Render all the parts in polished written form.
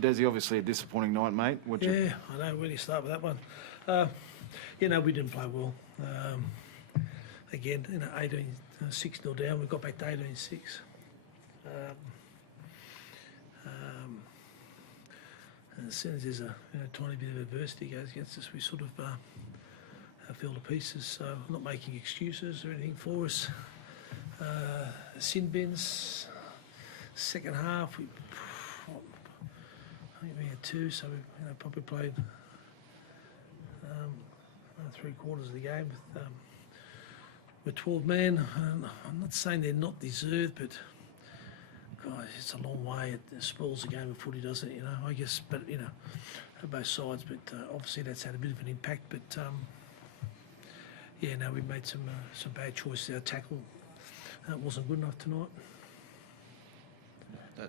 Desi, obviously a disappointing night, mate. Yeah, I know. Where do you start with that one? We didn't play well. Again, 6-0 down. We got back to 18-6. And as soon as there's a tiny bit of adversity goes against us, we sort of fell to pieces. So I'm not making excuses or anything for us. Sin bins, second half, I think we had 2, so we probably played 3/4 of the game with 12 men. I'm not saying they're not deserved, but God, it's a long way. It spoils the game of footy, doesn't it? I guess, but both sides. But obviously that's had a bit of an impact. But we made some bad choices. Our tackle wasn't good enough tonight.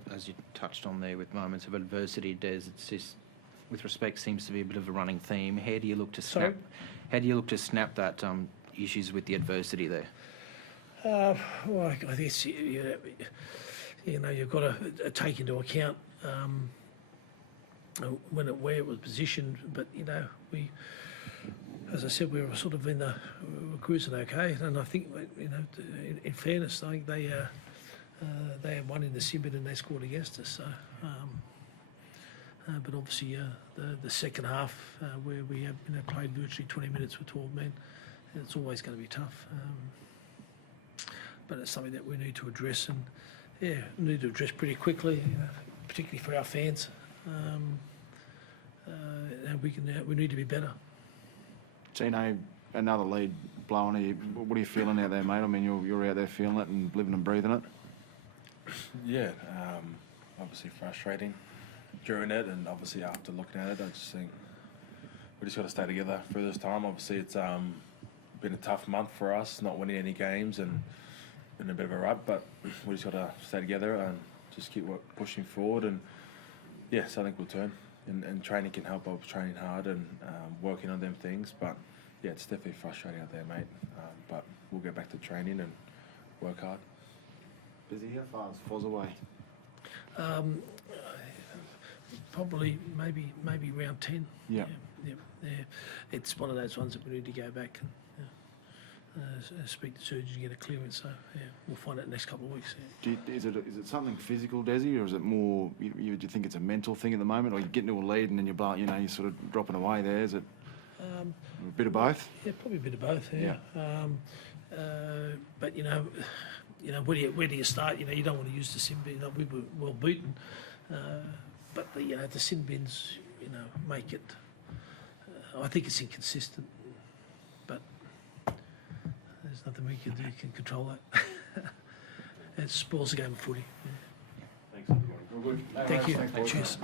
As you touched on there, with moments of adversity, Des, it's just, with respect, seems to be a bit of a running theme. How do you look to snap? How do you look to snap that issues with the adversity there? Well, I guess you've got to take into account where it was positioned. But we, as I said, we were sort of we were cruising okay, and I think in fairness, I think they had one in the Simbit and they scored against us. So, but obviously the second half where we have played virtually 20 minutes with 12 men, it's always going to be tough. But it's something that we need to address, and we need to address pretty quickly, particularly for our fans. And we need to be better. Tino, another lead blowing you. What are you feeling out there, mate? I mean, you're out there feeling it and living and breathing it. Yeah, obviously frustrating during it, and obviously after looking at it, I just think we just got to stay together for this time. Obviously, it's been a tough month for us, not winning any games and been a bit of a rut, but we just got to stay together and just keep pushing forward. And yes, I think we'll turn. And training can help. I was training hard and working on them things, but yeah, it's definitely frustrating out there, mate. But we'll get back to training and work hard. Busy, how far is Foz away? Probably maybe round 10. Yeah. It's one of those ones that we need to go back and speak to surgeons and get a clearance. So we'll find out the next couple of weeks. Yeah. Is it something physical, Desi, or is it more? Do you think it's a mental thing at the moment, or you get into a lead and then you're sort of dropping away there? Is it a bit of both? Yeah, probably a bit of both. Yeah. But where do you start? You don't want to use the sin bin. We were well beaten, but the sin bins, make it. I think it's inconsistent, but there's nothing we can do. Can control that. It spoils the game of footy. Thanks, everyone. Thank you. Cheers.